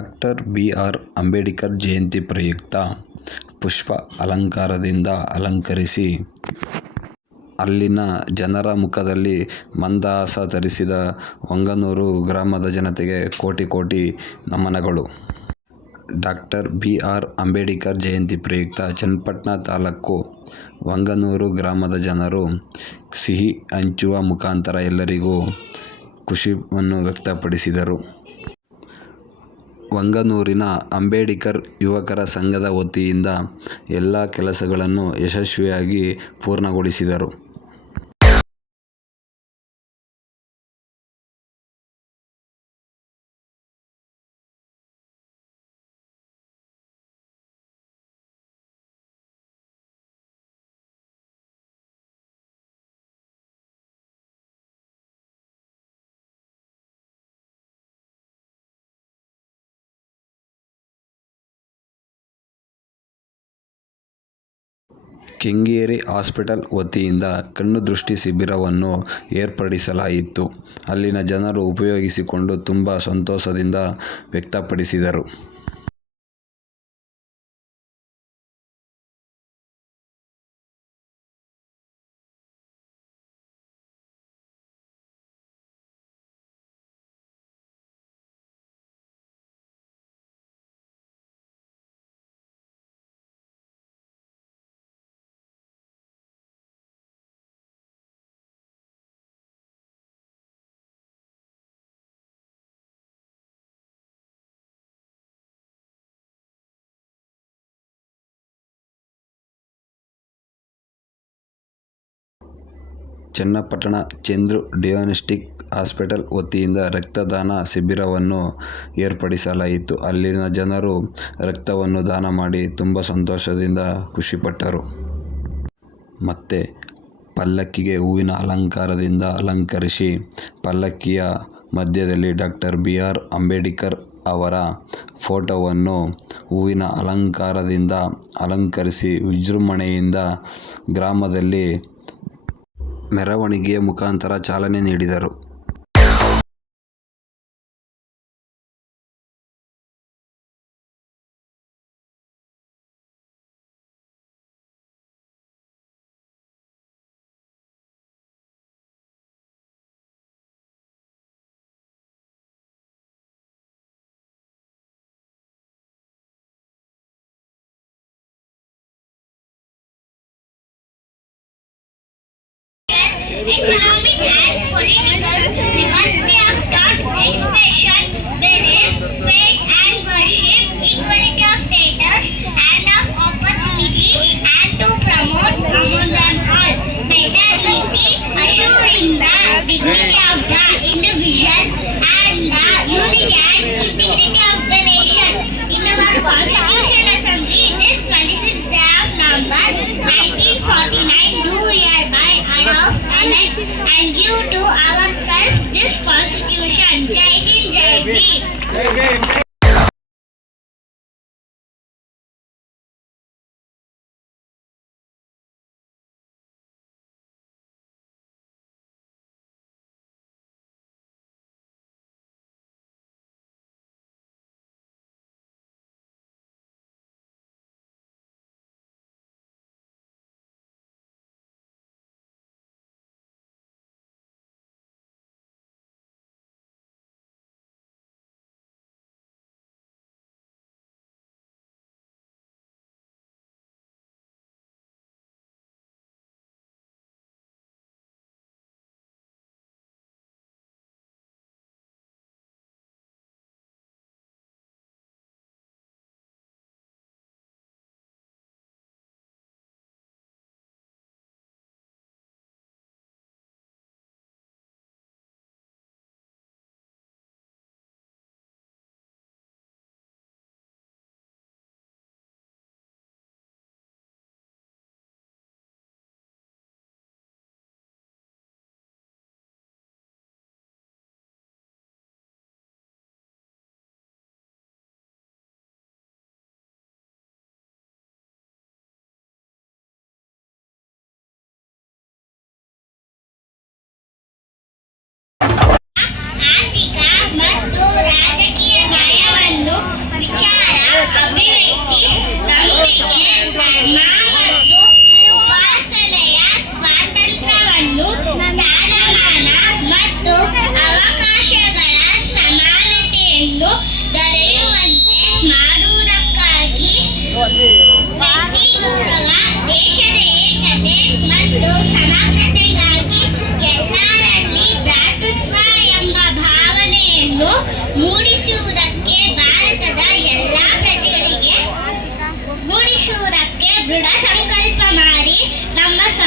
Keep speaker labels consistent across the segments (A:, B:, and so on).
A: Doctor B. R. Ambedkar Jayanti ಪ್ರಯುಕ್ತ ಪುಷ್ಪ ಅಲಂಕಾರದಿಂದ ಅಲಂಕರಿಸಿ ಅಲ್ಲಿನ ಜನರ ಮುಖದಲ್ಲಿ ಮಂದಹಾಸ ತರಿಸಿದ ವಂಗನೂರು ಗ್ರಾಮದ ಜನತೆಗೆ ಕೋಟಿ ಕೋಟಿ ನಮನಗಳು. Doctor B. R. Ambedkar Jayanti ಪ್ರಯುಕ್ತ ಚನ್ನಪಟ್ಟಣ ತಾಲೂಕು ವಂಗನೂರು ಗ್ರಾಮದ ಜನರು ಸಿಹಿ ಹಂಚುವ ಮುಖಾಂತರ ಎಲ್ಲರಿಗೂ ಖುಷಿಯನ್ನು ವ್ಯಕ್ತಪಡಿಸಿದರು. ವಂಗನೂರಿನ ಅಂಬೇಡ್ಕರ್ ಯುವಕರ ಸಂಘದ ವತಿಯಿಂದ ಎಲ್ಲ ಕೆಲಸಗಳನ್ನು ಯಶಸ್ವಿಯಾಗಿ ಪೂರ್ಣಗೊಳಿಸಿದರು. ಕೆಂಗೇರಿ ಹಾಸ್ಪಿಟಲ್ ವತಿಯಿಂದ ಕಣ್ಣು ದೃಷ್ಟಿ ಶಿಬಿರವನ್ನು ಏರ್ಪಡಿಸಲಾಯಿತು. ಅಲ್ಲಿನ ಜನರು ಉಪಯೋಗಿಸಿಕೊಂಡು ತುಂಬಾ ಸಂತೋಷದಿಂದ ವ್ಯಕ್ತಪಡಿಸಿದರು. ಚನ್ನಪಟ್ಟಣ ಚಂದ್ರು ಡಯಾಗ್ನೋಸ್ಟಿಕ್ ಹಾಸ್ಪಿಟಲ್ ವತಿಯಿಂದ ರಕ್ತದಾನ ಶಿಬಿರವನ್ನು ಏರ್ಪಡಿಸಲಾಯಿತು. ಅಲ್ಲಿನ ಜನರು ರಕ್ತವನ್ನು ದಾನ ಮಾಡಿ ತುಂಬಾ ಸಂತೋಷದಿಂದ ಖುಷಿಪಟ್ಟರು. ಮತ್ತೆ ಪಲ್ಲಕ್ಕಿಗೆ ಹೂವಿನ ಅಲಂಕಾರದಿಂದ ಅಲಂಕರಿಸಿ ಪಲ್ಲಕ್ಕಿಯ ಮಧ್ಯದಲ್ಲಿ ಡಾಕ್ಟರ್ ಬಿ. ಆರ್. ಅಂಬೇಡ್ಕರ್ ಅವರ ಫೋಟೋವನ್ನು ಹೂವಿನ ಅಲಂಕಾರದಿಂದ ಅಲಂಕರಿಸಿ ವಿಜೃಂಭಣೆಯಿಂದ ಗ್ರಾಮದಲ್ಲಿ ಮೆರವಣಿಗೆಯ ಮುಖಾಂತರ ಚಾಲನೆ ನೀಡಿದರು.
B: Economic and political liberty of thought, expression, belief, faith and worship, equality of status and of opportunity, and to promote among them all fraternity, assuring the dignity of the individual and the unity and integrity of the nation. In our Constitution adopt, elect and give to ourselves this Constitution. Jai Hind, Jai.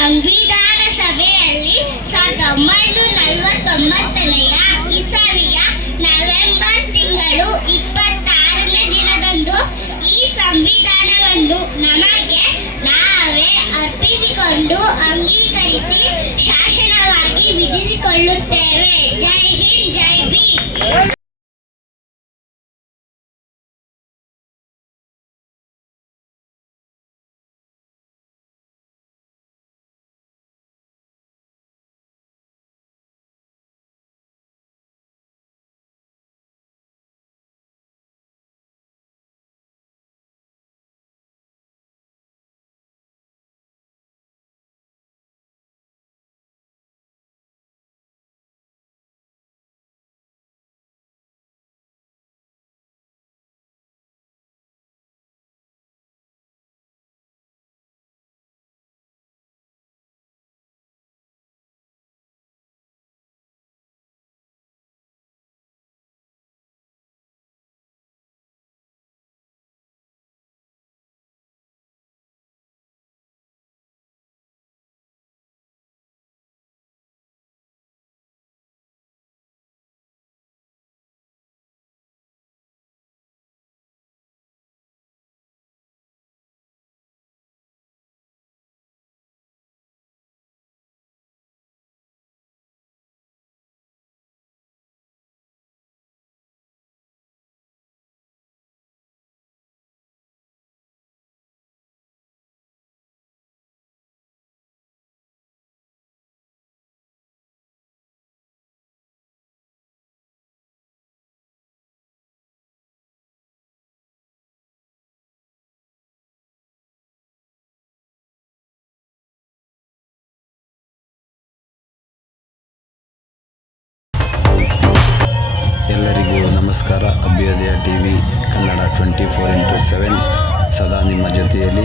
B: ಸಂವಿಧಾನ ಸಭೆಯಲ್ಲಿ ಸಾವಿರದ ಒಂಬೈನೂರ ನಲವತ್ತೊಂಬತ್ತನೆಯ ಇಸವಿಯ November ತಿಂಗಳು ಇಪ್ಪತ್ತಾರನೇ ದಿನದಂದು ಈ ಸಂವಿಧಾನವನ್ನು ನಮಗೆ ನಾವೇ ಅರ್ಪಿಸಿಕೊಂಡು ಅಂಗೀಕರಿಸಿ ಶಾಸನವಾಗಿ ವಿಧಿಸಿಕೊಳ್ಳುತ್ತೇವೆ. ಜೈ ಹಿಂದ್, ಜೈ ಭೀಮ್.
A: ನಮಸ್ಕಾರ. Abhyodaya T V Kannada twenty four into seven ಸದಾ ನಿಮ್ಮ ಜೊತೆಯಲ್ಲಿ.